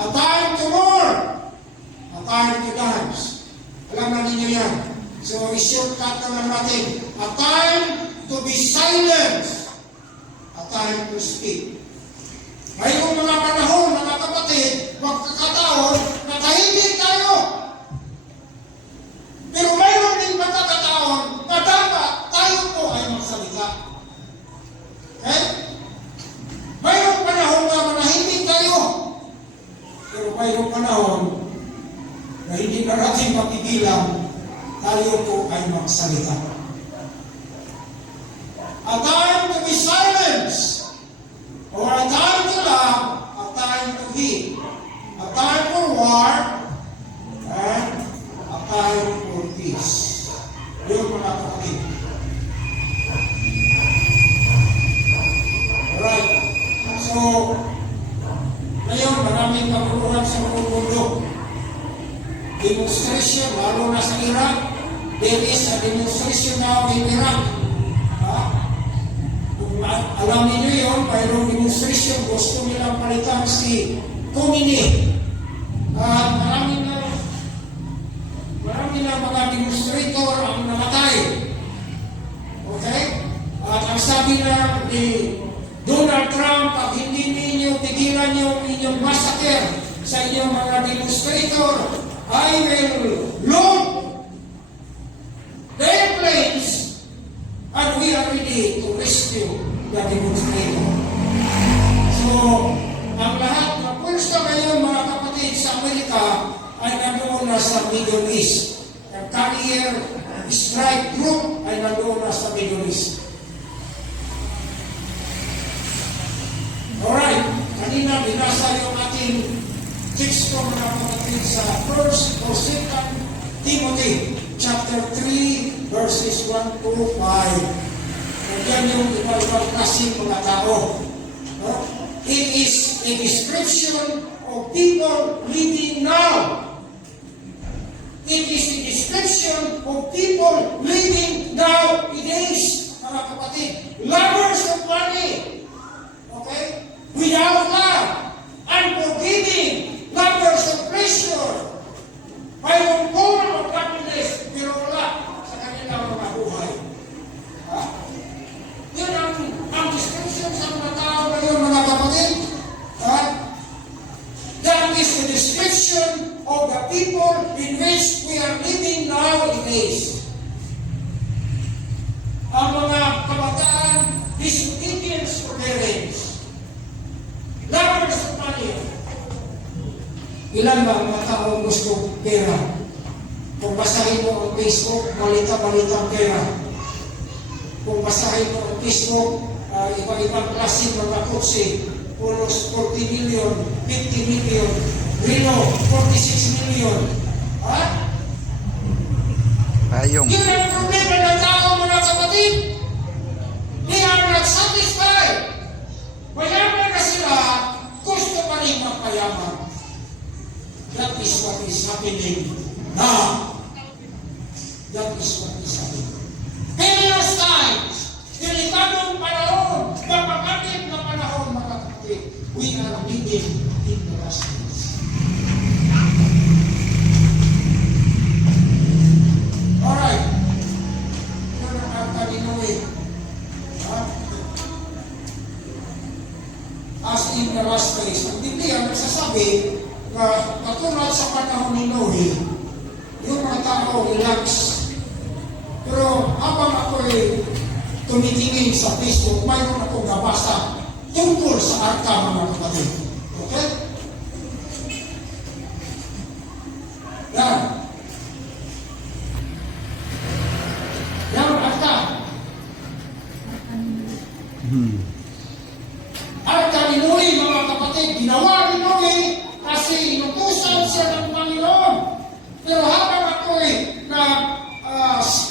A time to mourn. A time to dance. Alam na ninyo yan. So, i-shortcut naman natin. A time to be silent. A time to speak. Mayroong mga panahon, mga kapatid, magkakataon na tahimik tayo. Pero mayroon din magkakataon na dapat tayo po ay magsalita. Okay? Mayroong panahon na manahimik tayo. Pero mayroong panahon na hindi na natin mapigilan, tayo po ay magsalita. A time to be silent. Or a time to love, a time to heal, a time for war, and a time for peace. Yun mga kapatid. Alright. So, ngayon maraming kapuluhan sa buong mundo. Demonstration, lalo na sa Iraq. There is a demonstration now in Iraq. Alam niyo yun, mayroong demonstration, gusto nilang palitan si Khomeini. At marami na mga demonstrator ang namatay. Okay? At ang sabi na ni Donald Trump, pag hindi ninyo tigilan yung inyong massacre sa inyong mga demonstrator, I will load the airplanes and we are ready to rescue the demonstrator. So, ang lahat ng pulsa ngayon mga kapatid sa Amerika ay nandoon na sa Middle East. Ang Carrier Strike Group ay nandoon na sa Middle East. Alright, kanina binasa yung ating text ko mga kapatid sa 1 or 2 Timothy chapter 3 verses 1 to 5. Yan yung iba-ibang klaseng mga tao. No? It is a description of people living now. It is a description of people living nowadays, mga kapatid. Lovers of money. Okay? Without love. Unforgiving. Lovers of pleasure. Mayroong form of godliness, pero wala sa kanilang mga buhay. Ha? Yun ang description sa mga tao ngayon, mga kapatid. That is the description of the people in which we are living nowadays. Ang mga kabataan, disobedience to parents. Lovers of money. Ilan ba ang mga tao gusto pera? Kung basahin mo ang Facebook, balita-balita ang pera. Kung basahin mo ang Facebook, iba-ibang klaseng mga kotse, Polos 40 million, 50 million, Reno 46 million. Ha? Ayong. Yun ang problema ng tao, mga kapatid. They are not satisfied. Mayaman na sila, gusto pa rin magpayaman. That is what is happening now. That is what is happening. Perilous times, delikadong panahon, mapakatid na panahon, mga kapatid. We are living in the last days. Alright. Yan ang kaninoy. As in the last days. Ang Biblia nagsasabi na katulad sa panahon ni Noe, yung mga tao relax. Pero habang ako'y tumitingin sa Facebook, mayroon akong nabasa tungkol sa arka, mga kapatid. Okay? Yan. Yan ang arka. Arka ni Noe, mga kapatid, ginawa ni Noe kasi inutusan siya ng Panginoon. Pero habang ako'y nag-scan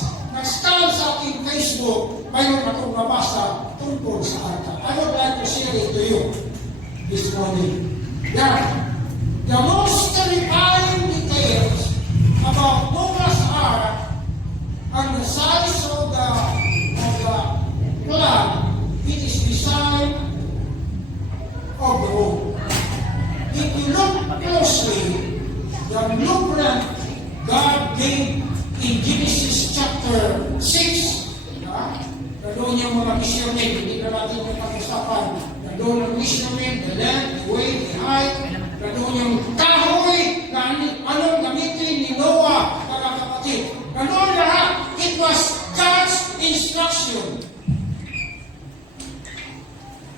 sa aking Facebook, mayroon akong nabasa tungkol sa arka. I would like to share it to you this morning. Yan. The most terrifying details about Noah's Ark and the size of the flood, it is the sign of the world. If you look gave in Genesis chapter 6. Nandun yung mga missionaries, hindi na natin yung pag-usapan. Nandun ang missionaries, the land, the way, the height. Nandun yung kahoy na anong gamitin ni Noah, mga kapatid. Nandun lahat. It was God's instruction.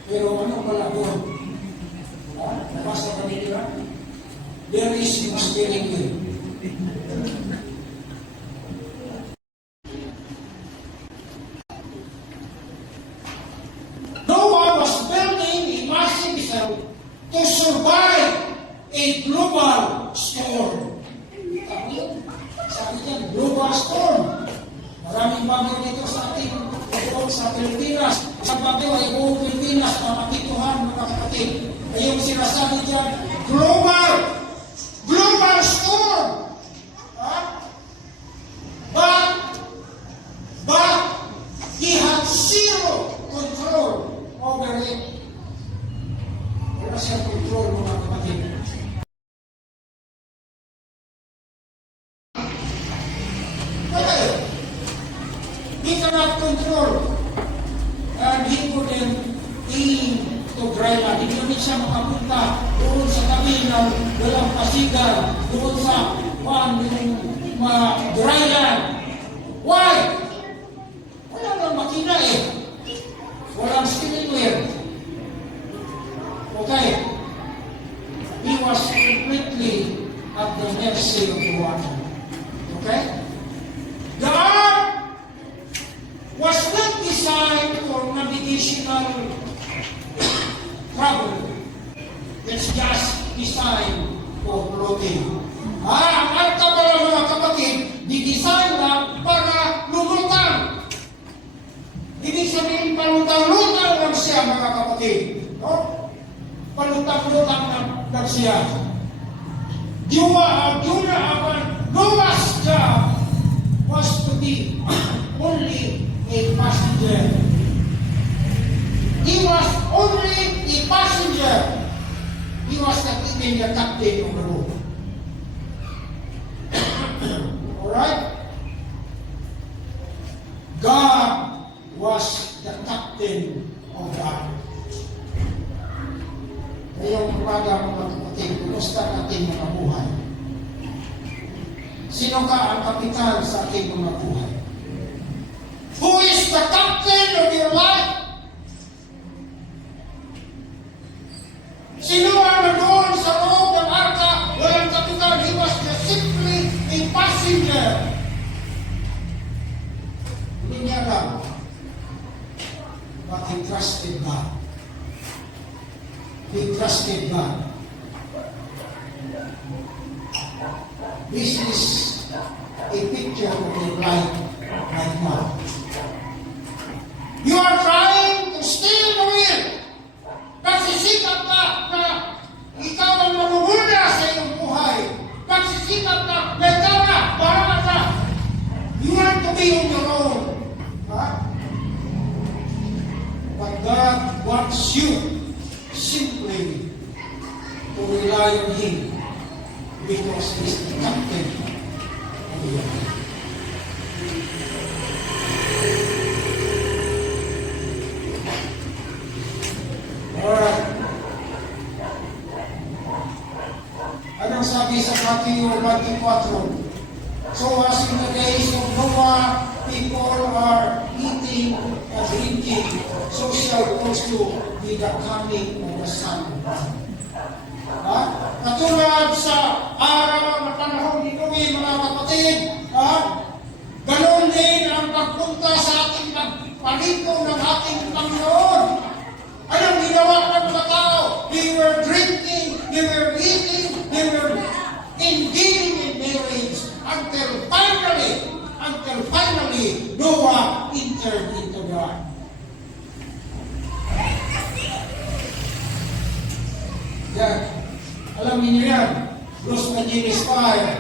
Pero ano pala doon? Nabasa ka nila? There is no steering wheel. Noah was building a massive vessel to survive a global storm. Sabi niya, global storm. Maraming bagyo dito sa ating sa Pilipinas. Sa bagyo ay buong Pilipinas na matituhan mga kapatid. Ay yung sinasabi dyan, global storm. But he had zero control over it. Wala siyang control mga kapatid. He cannot control. And he couldn't aim to dry land. Hindi siya makapunta doon sa tabi ng walang pasigan, doon sa dry land. Why? Wala nang makina eh. Walang steering wheel. Okay. He was completely at the mercy of the water. Okay? The ark was not designed for navigational travel. It's just designed for floating. Ang arka pala mga kapatid, di-design lang para lumutang. Ibig sabihin, palutang-lutang lang siya mga kapatid. No? Palutang-lutang lang siya. Noah's job was to be only a passenger. He was only a passenger. He was not even the captain of the boat. Alright? God was the captain of God. Ngayong umaga mga kapatid, kumusta natin mga buhay? Sino ka ang kapitan sa ating mga buhay? Who is the captain of your life? Sino ang nandoon sa loob ng arka? Walang kapitan. He was just simply a passenger. Hindi niya alam. But he trusted God. He trusted God. This is a picture of your life right now. You are trying to steal the wheel. Nagsisikap ka na ikaw ang mamumuna sa iyong buhay. Nagsisikap ka na ikaw na para ka. You want to be on your own. But God wants you simply to rely on Him because He is the captain of your life. Anong sabi sa Matthew 24? So as in the days of Noah, people are eating and drinking, so shall also be the coming of the Son of God. Katulad sa araw na panahon ni Noe, mga kapatid, ganon din ang pagpunta sa ating pagpalito ng ating Panginoon. Anong ginawa ng mga tao? They were drinking, they were eating, they were engaging in marriage until finally, Noah entered into the ark. Yan. Alam niyo yan. Los Angeles Fire.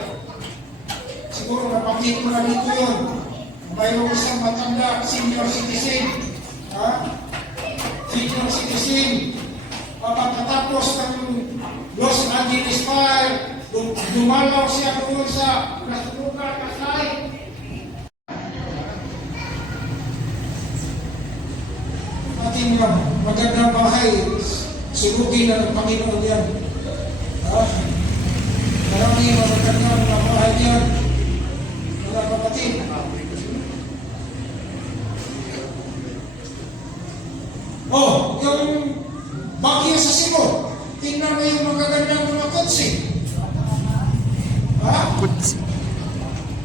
Siguro napakita na dito yun. Mayroong isang matanda, senior citizen. Senior citizen. Pagkatapos ng Los Angeles Fire, Dumalaw siya doon sa nasunugan na side. Ating magandang bahay, sugugin na ng Panginoon yan. Marami magandang bahay yan. Mga kapatid. Yung bagyo sa Cebu, tingnan mo yung magagandang mga kutsi.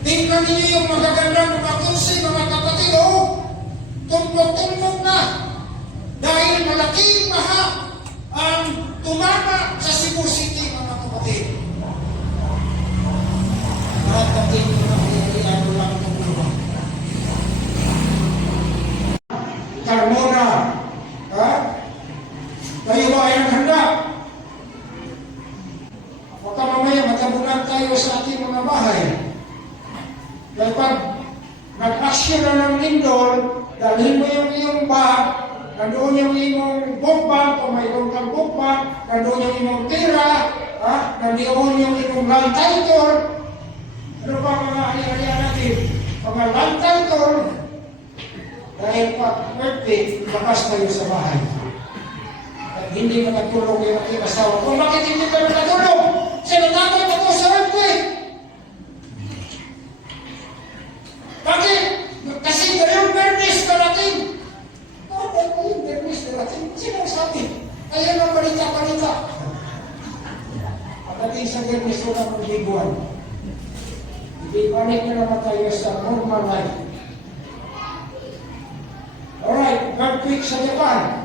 Tingnan niyo yung magagandang mga kutsi, mga kapatid. Tumpok-tumpok na. Dahil malaking baha ang tumama sa Cebu City, mga kapatid. At ating ano lang itong lupa. Carmona. Tayo ba ay naghanda? Baka mamaya matabunan tayo sa ating mga bahay. Dahil pag nag-aksyon na ng lindol, dalhin mo yung iyong bag, nandoon yung iyong bookbag, kung mayroon kang bookbag, nandoon yung iyong tira, nandoon yung iyong land title. Ano ba mga ari-ariya natin? Mga land title, dahil pag birthday, bakas tayo sa bahay. At hindi makatulog yung ating asawa. Kung bakit hindi ka nakatulog? Sinatakot ako sa earthquake. Bakit? Kasi ngayong Bernis karating. Bakit ngayong Bernis karating? Sino sabi? Ayan ang balita-balita. Pagdating sa Bernis, wala ng liguan. Ibalik na naman tayo sa normal life. Alright, earthquake sa Japan.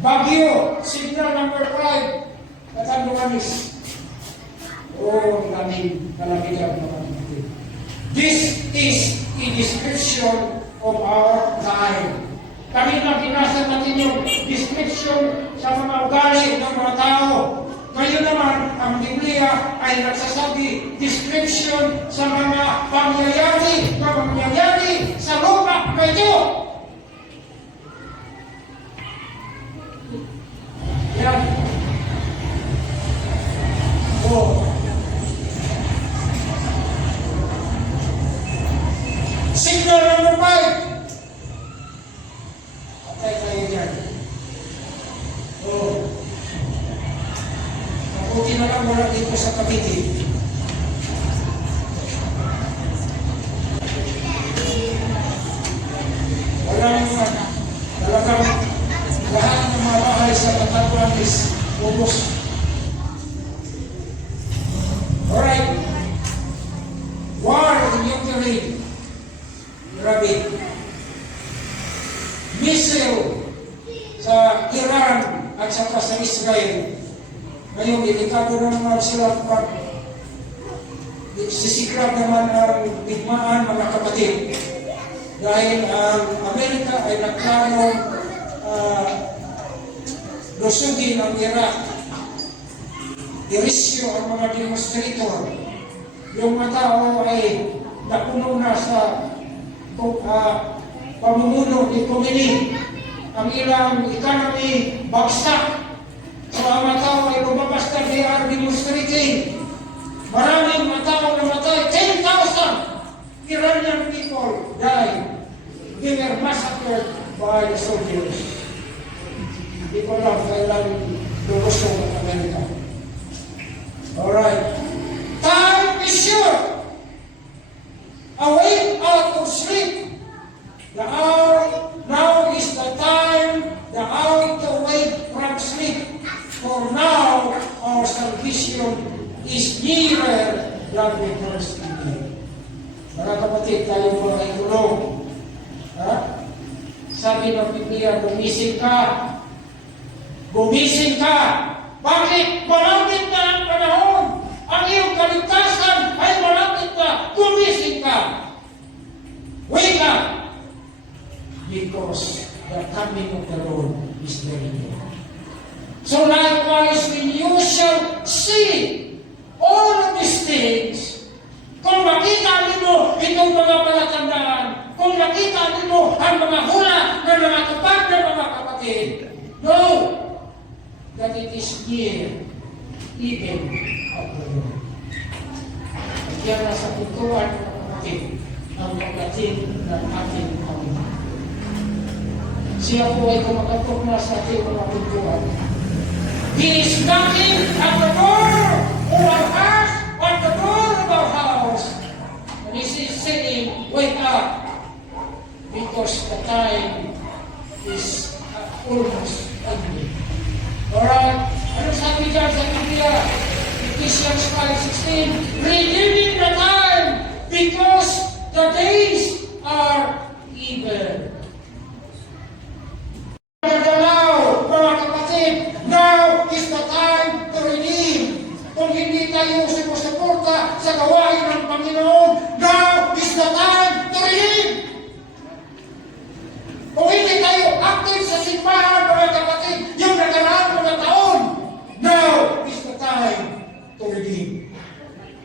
Baguio, signal number 5, Katanduanis. Kalamigan naman. This is a description of our time. Kami na binasa natin yung description sa mga ugali ng mga tao. Ngayon naman, ang Biblia ay nagsasabi description sa mga pangyayari sa lupa na ito. Yan. Signal number 5. Patay tayo dyan. Mabuti na lang wala dito sa Cavite. Talagang lahat ng mga bahay sa Catanduanes ubos. Alright. War in Ukraine. Grabe. Missile sa Iran at saka sa Israel. Ngayon, delikado na naman sila pag sisikrap naman ang digmaan, mga kapatid. Dahil ang Amerika ay nagplanong lusugin ang Iraq. Irisyo ang mga demonstrator. Yung mga tao ay napuno na sa pamumuno ni Khomeini. Ang ilang economy bagsak. So ang mga tao ay lumabas na they are demonstrating. Maraming mga tao namatay. 10,000 Iranian people died. They were massacred by the soldiers. Hindi ko lang kailan lulusong ng Amerika. Alright. Time is short. Awake out of sleep. The hour now is the time, the hour to wake from sleep. For now, our salvation is nearer than we first believed. Mga kapatid, tayo po ay tulong. Sabi ng Biblia, gumising ka. Gumising ka. Bakit? Malapit na ang panahon. Ang iyong kaligtasan ay malapit na. Gumising ka. Wake up. Because the coming of the Lord is very near. So likewise, when you shall see all of these things, kung makita mo itong mga palatandaan, kung makita mo ang mga hula na nakatupad ng mga kapatid, no, that it is near, even of the Lord. At yan na sa pintuan ng kapatid, ang pagdating ng ating Panginoon. Siya po ay kumakatok na sa ating mga pintuan. He is knocking at the door of our heart, at the door of our house. And he is saying, wake up, because the time is almost ending. Alright? Ano sabi dyan sa Biblia? Ephesians 5:16, redeeming the time, because the days are evil. Now, mga kapatid, now is the time to redeem. Kung hindi tayo sumusuporta sa gawain ng Panginoon, now is the time to redeem. Kung hindi tayo active sa simbahan, mga kapatid, yung nakaraan mga taon, now is the time to redeem.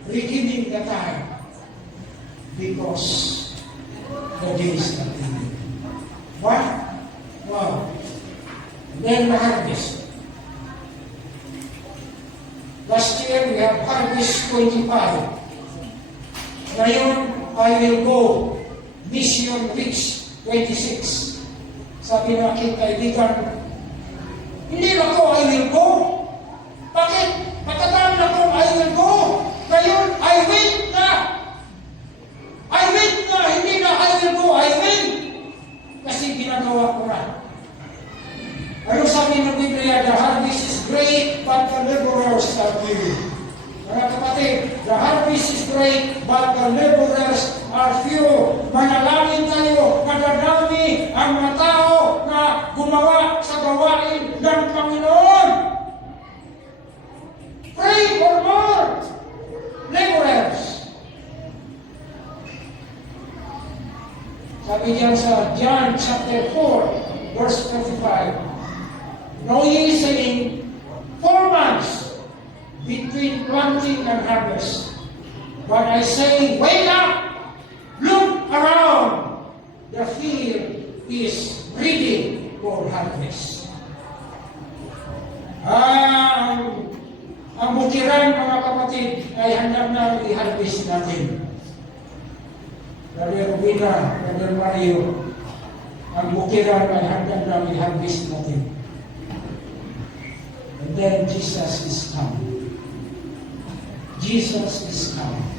Redeeming the time. Because the days are evil. What? Wow. Then the harvest. Last year we have harvest 25. Ngayon, I will go mission reach 26. Sabi ng aking kaibigan, hindi ba ko I will go? Bakit? Matagal na kong I will go. Ngayon, I will na. I will na. Hindi na I will go. I will. Kasi ginagawa ko na. Ano sabi ng Biblia? The harvest is great, but the laborers are few. Mga kapatid, the harvest is great, but the laborers are few. Manalangin tayo, madadami ang mga tao na gumawa sa gawain ng Panginoon. Pray for more laborers. Sabi diyan sa John chapter 4, verse 25, know ye saying, 4 months between planting and harvest. But I say, wake up, look around, the field is ready for harvest. Ang bukiran, mga kapatid, ay hanggang na i-harvest natin. Brother Rubina, Brother Mario, ang bukiran ay hanggang na i-harvest natin. And then Jesus is coming. Jesus is coming.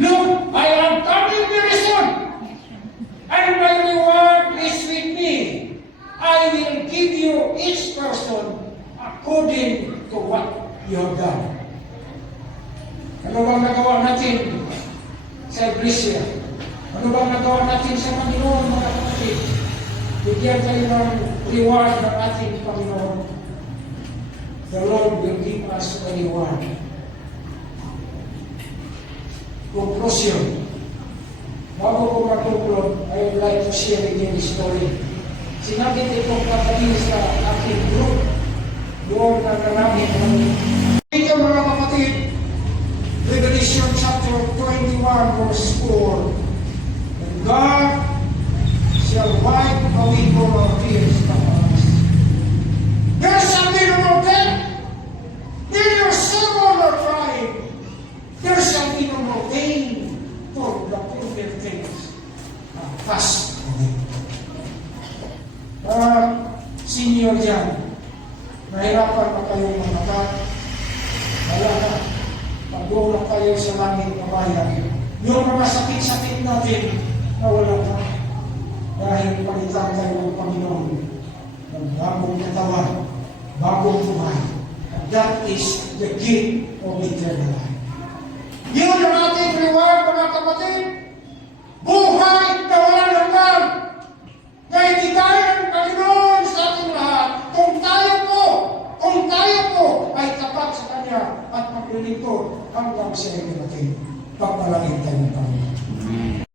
Look, I am coming very soon. And my reward is with me. I will give you each person according to what you have done. Ano bang nagawa natin sa Iglesia? Ano bang nagawa natin sa Panginoon, mga kapatid? Bigyan tayo ng reward ng ating Panginoon. The Lord will give us a reward. Conclusion. Bago ko mag-conclude, I would like to share again the story. Sinabi itong kapatid sa aking group, doon na namin. Ito mga kapatid, Revelation chapter 21 verse 4. And God shall wipe away all our tears from us. There shall be no more death, neither sorrow nor crying. There shall be no more pain, for the former things are passed away. Senior dyan, nahirapan na kayong managat, wala na, pag-uwi na kayo sa langit na bayan. Yung mga sakit-sakit natin, nawala na. Dahil palitan tayo ng Panginoon ng bagong katawan, bagong buhay. And that is the gift of eternal life. Yun ang ating reward, mga kapatid. Buhay na walang hanggan. Kaya ibigay ng Panginoon sa ating lahat. Kung tayo po ay tapat sa Kanya at maglilingkod hanggang sa inyong ating pagpalangin tayo ng Panginoon.